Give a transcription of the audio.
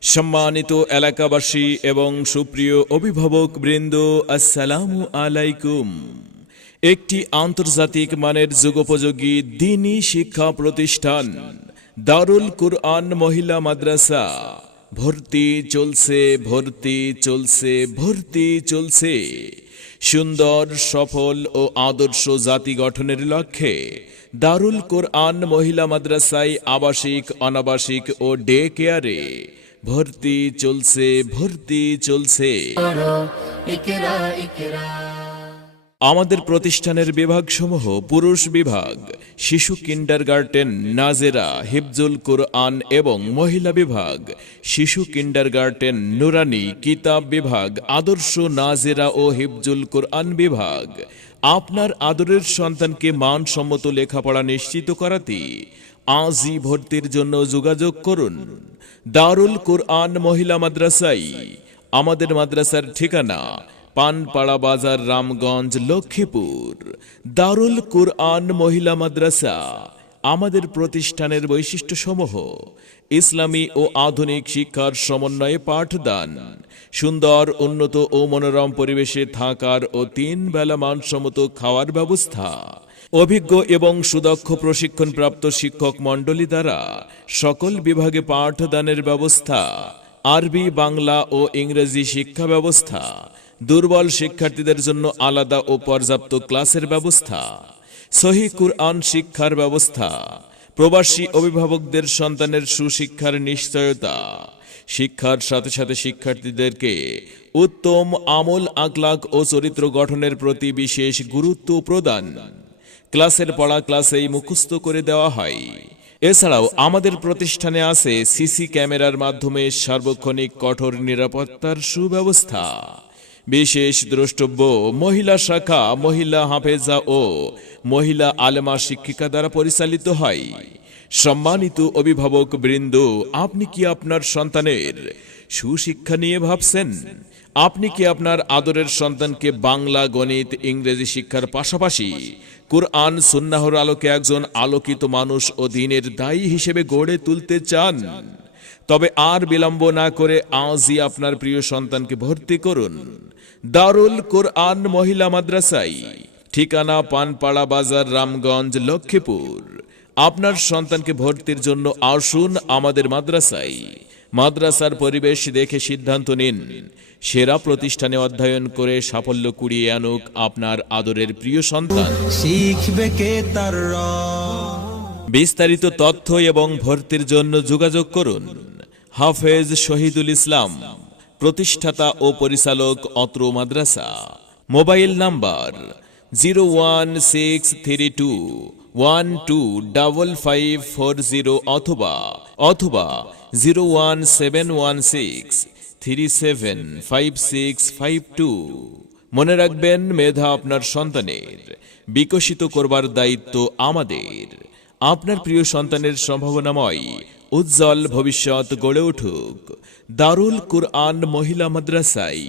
সম্মানিত এলাকাবাসী এবং সুপ্রিয় অভিভাবক বৃন্দ, আসসালামু আলাইকুম। একটি আন্তর্জাতিক মানের যুগোপযোগী দিনী শিক্ষা প্রতিষ্ঠান, দারুল কুরআন মহিলা মাদ্রাসা। ভর্তি চলছে ভর্তি চলছে ভর্তি চলছে। সুন্দর, সফল ও আদর্শ জাতি গঠনের লক্ষ্যে দারুল কোরআন মহিলা মাদ্রাসায় আবাসিক, অনাবাসিক ও ডে কেয়ারে ভর্তি চলছে ভর্তি চলছে। আমাদের প্রতিষ্ঠানের বিভাগসমূহ পুরুষ বিভাগ, শিশু কিন্ডারগার্টেন, নাজেরা, হিফজুল কোরআন এবং মহিলা বিভাগ, শিশু কিন্ডারগার্টেন, নুরানি, কিতাব বিভাগ, আদর্শ নাজেরা ও হিফজুল কোরআন বিভাগ। আপনার আদরের সন্তানকে মানসম্মত লেখাপড়া নিশ্চিত করাতে আজই ভর্তির জন্য যোগাযোগ করুন। দারুল কোরআন মহিলা মাদ্রাসাই আমাদের মাদ্রাসার ঠিকানা পানপাড়া বাজার, রামগঞ্জ, লক্ষ্মীপুর। দারুল কুরআন মহিলা মাদ্রাসা, আমাদের প্রতিষ্ঠানের বৈশিষ্ট্যসমূহ, ইসলামী ও আধুনিক শিক্ষার সমন্বয়ে পাঠদান। সুন্দর, উন্নত ও মনোরম পরিবেশে থাকার ও তিন বেলা মানসম্মত খাওয়ার ব্যবস্থা। অভিজ্ঞ এবং সুদক্ষ প্রশিক্ষণপ্রাপ্ত শিক্ষক মণ্ডলী দ্বারা সকল বিভাগে পাঠদানের ব্যবস্থা, আরবি, বাংলা ও ইংরেজি শিক্ষা ব্যবস্থা দুর্বল শিক্ষার্থীদের জন্য আলাদা ও পর্যাপ্ত ক্লাসের ব্যবস্থা। সহি কুরআন শিক্ষার ব্যবস্থা। প্রবাসী অভিভাবকদের সন্তানের সুশিক্ষার নিশ্চয়তা। শিক্ষার সাথে সাথে শিক্ষার্থীদেরকে উত্তম আমল আকলাক ও চরিত্র গঠনের প্রতি বিশেষ গুরুত্ব প্রদান। ক্লাসের পড়া ক্লাসেই মুখস্থ করে দেওয়া হয়। এছাড়াও আমাদের প্রতিষ্ঠানে আছে সিসি ক্যামেরার মাধ্যমে সার্বক্ষণিক কঠোর নিরাপত্তার সুব্যবস্থা। বিশেষ দ্রষ্টব্য, মহিলা শাখা, মহিলা হাফেজা ও মহিলা আলেমা শিক্ষিকা দ্বারা পরিচালিত হয়। সম্মানিত অভিভাবক বৃন্দ, আপনি কি আপনার সন্তানের সুশিক্ষা নিয়ে ভাবছেন? আপনি কি আপনার আদরের সন্তানকে বাংলা, গণিত, ইংরেজি শিক্ষার পাশাপাশি কুরআন, সুন্নাহর আলোকে একজন আলোকিত মানুষ ও দিনের দায়ী হিসেবে গড়ে তুলতে চান? তবে আর বিলম্ব না করে আজই আপনার প্রিয় সন্তানকে ভর্তি করুন। দারুল কোরআন মহিলা মাদ্রাসাই। ঠিকানা পানপাড়া বাজার রামগঞ্জ লক্ষ্মীপুর। আপনার সন্তানকে ভর্তির জন্য আসুন আমাদের মাদ্রাসায় মাদ্রাসার পরিবেশ দেখে সিদ্ধান্ত নিন। সেরা প্রতিষ্ঠানে অধ্যয়ন করে সাফল্য কুড়িয়ে আনুক আপনার আদরের প্রিয় সন্তান। শিখবে কে তার বিস্তারিত তথ্য এবং ভর্তির জন্য যোগাযোগ করুন। হাফেজ শহীদুল ইসলাম। প্রতিষ্ঠাতা ও পরিচালক অত্র মাদ্রাসা। Mobile number zero one six three two one two double five four zero অথবা অথবা zero one seven one six three seven five six five two. মনে রাখবেন, মেধা আপনার সন্তানের বিকশিত করবার দায়িত্ব আমাদের। আপনার প্রিয় সন্তানের সম্ভাবনাময় উজ্জ্বল ভবিষ্যৎ গড়ে উঠুক। দারুল কুরআন মহিলা মাদ্রাসায়।